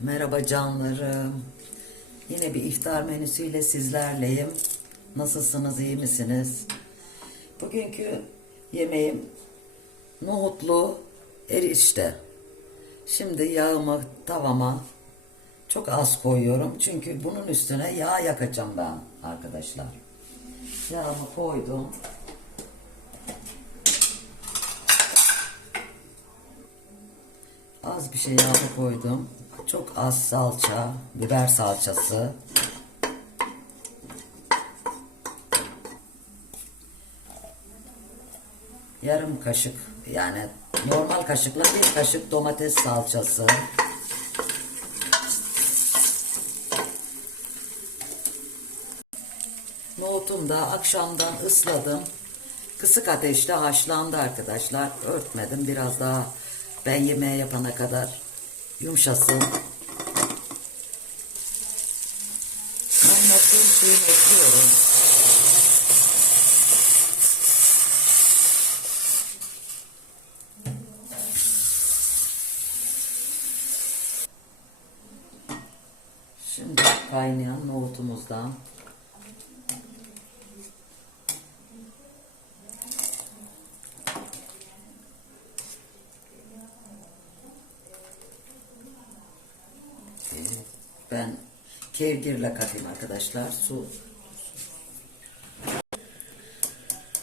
Merhaba canlarım. Yine bir iftar menüsüyle sizlerleyim. Nasılsınız, iyi misiniz? Bugünkü yemeğim nohutlu erişte. Şimdi yağımı tavama çok az koyuyorum. Çünkü bunun üstüne yağ yakacağım ben arkadaşlar. Yağımı koydum. Az bir şey yağ koydum. Çok az salça, biber salçası. Yarım kaşık yani normal kaşıkla bir kaşık domates salçası. Nohutum da akşamdan ısladım. Kısık ateşte haşlandı arkadaşlar. Örtmedim. Biraz daha ben yemeğe yapana kadar yumuşasın. Suyunu ekliyorum. Şimdi kaynayan nohutumuzdan Ben kevgirle katayım arkadaşlar. Su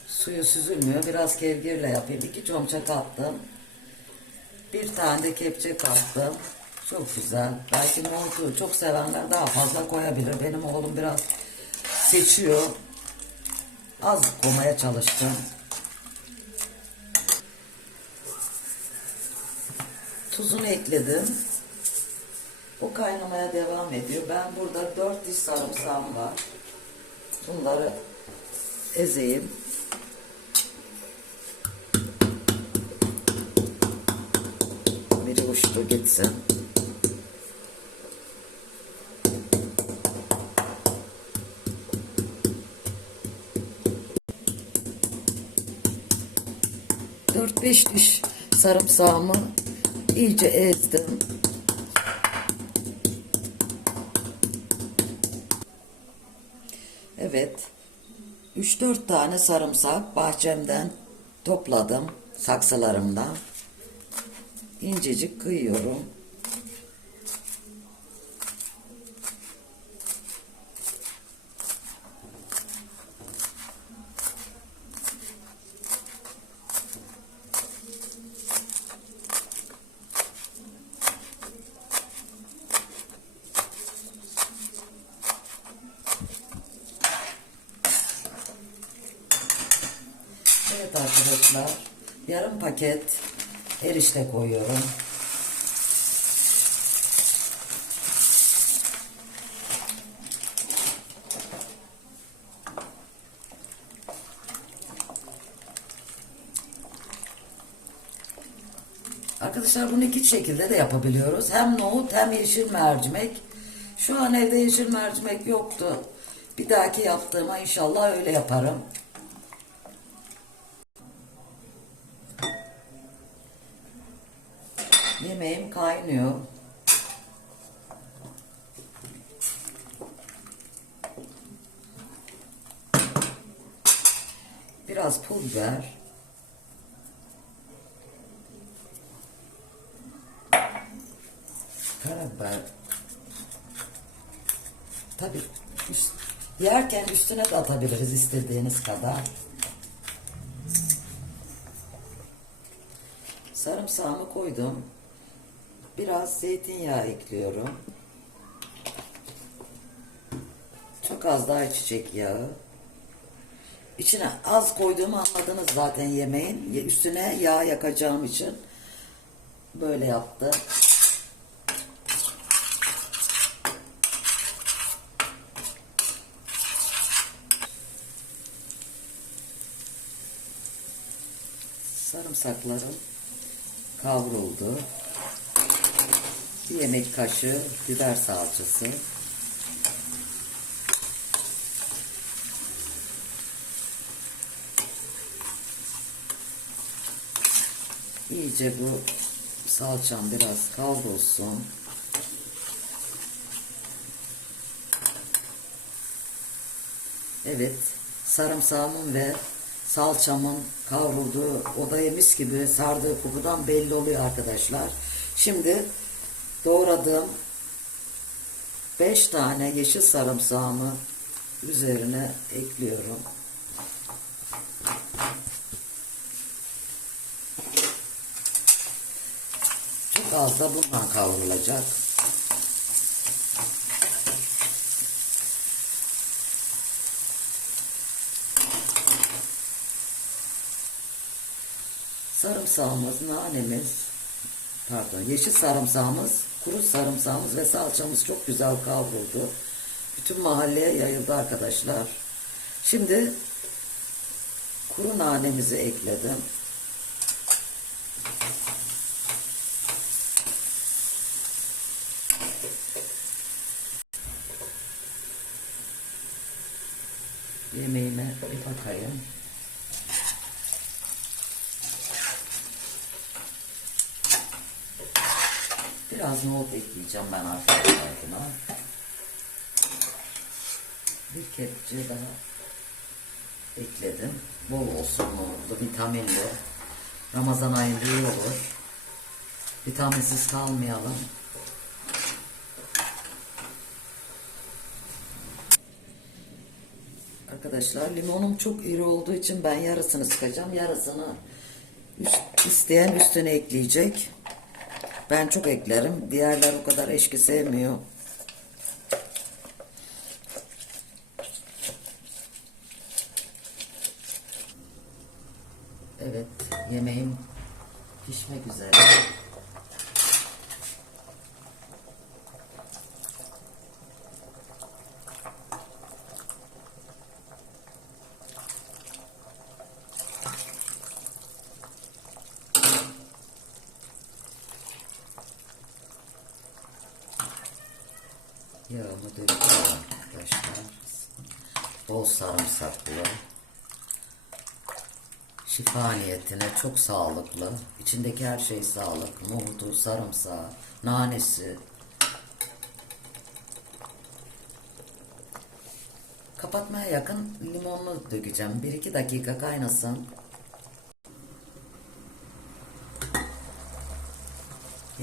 suyu süzülmüyor. Biraz kevgirle yapayım. İki çomça kattım. Bir tane de kepçe kattım. Çok güzel. Belki nohutu çok sevenler daha fazla koyabilir. Benim oğlum biraz seçiyor. Az koymaya çalıştım. Tuzunu ekledim. O kaynamaya devam ediyor. Ben burada dört diş sarımsağım var. Bunları ezeyim. Biri uçtu gitsin. Dört beş diş sarımsağımı iyice ezdim. Evet. 3-4 tane sarımsak bahçemden topladım saksılarımdan. İncecik kıyıyorum. Arkadaşlar. Yarım paket erişte koyuyorum. Arkadaşlar bunu iki şekilde de yapabiliyoruz. Hem nohut hem yeşil mercimek. Şu an evde yeşil mercimek yoktu. Bir dahaki yaptığıma inşallah öyle yaparım. Yemeğim kaynıyor. Biraz pul biber. Karabiber. Tabii üst- yerken üstüne de atabiliriz istediğiniz kadar. Sarımsağımı koydum. Biraz zeytinyağı ekliyorum. Çok az daha çiçek yağı. İçine az koyduğumu anladınız zaten yemeğin. Üstüne yağ yakacağım için böyle yaptım. Sarımsaklarım kavruldu. 1 yemek kaşığı biber salçası. İyice bu salçam biraz kavrulsun. Evet, sarımsağımın ve salçamın kavrulduğu odaya mis gibi sardığı kokudan belli oluyor arkadaşlar. Şimdi doğradığım 5 tane yeşil sarımsağımı üzerine ekliyorum. Çok az da bundan kavrulacak. Sarımsağımız, nanemiz, pardon yeşil sarımsağımız, kuru sarımsağımız ve salçamız çok güzel kavruldu. Bütün mahalleye yayıldı arkadaşlar. Şimdi kuru nanemizi ekledim. Yemeğime bir bakayım. Biraz nohut ekleyeceğim ben arkadaşlar buna. Bir kepçe daha ekledim. Bol olsun nohutlu, vitaminli. Ramazan ayında iyi olur. Vitaminsiz kalmayalım. Arkadaşlar limonum çok iri olduğu için ben yarısını sıkacağım. Yarısını isteyen üstüne ekleyecek. Ben çok eklerim. Diğerler o kadar eşki sevmiyor. Evet, yemeğim pişmek üzere. Yağımı döküyorum arkadaşlar. Bol sarımsaklı. Şifa niyetine çok sağlıklı. İçindeki her şey sağlık. Nohutu, sarımsağı, nanesi. Kapatmaya yakın limonlu dökeceğim. 1-2 dakika kaynasın.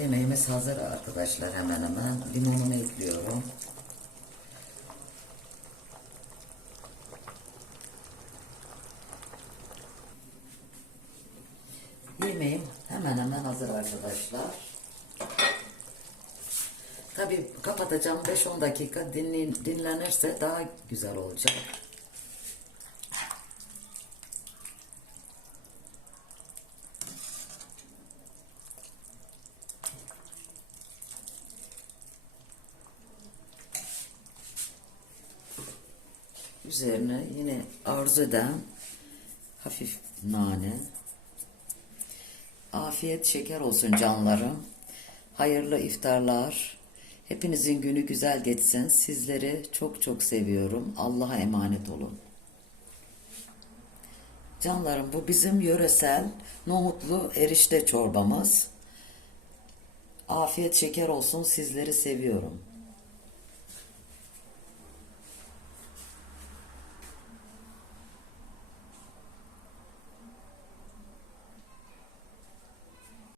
Yemeğimiz hazır arkadaşlar hemen hemen. Limonumu ekliyorum. Yemeğim hemen hemen hazır arkadaşlar. Tabi kapatacağım 5-10 dakika dinlen, dinlenirse daha güzel olacak. Üzerine yine arzu hafif nane. Afiyet şeker olsun canlarım. Hayırlı iftarlar. Hepinizin günü güzel geçsin. Sizleri çok çok seviyorum. Allah'a emanet olun. Canlarım bu bizim yöresel nohutlu erişte çorbamız. Afiyet şeker olsun. Sizleri seviyorum.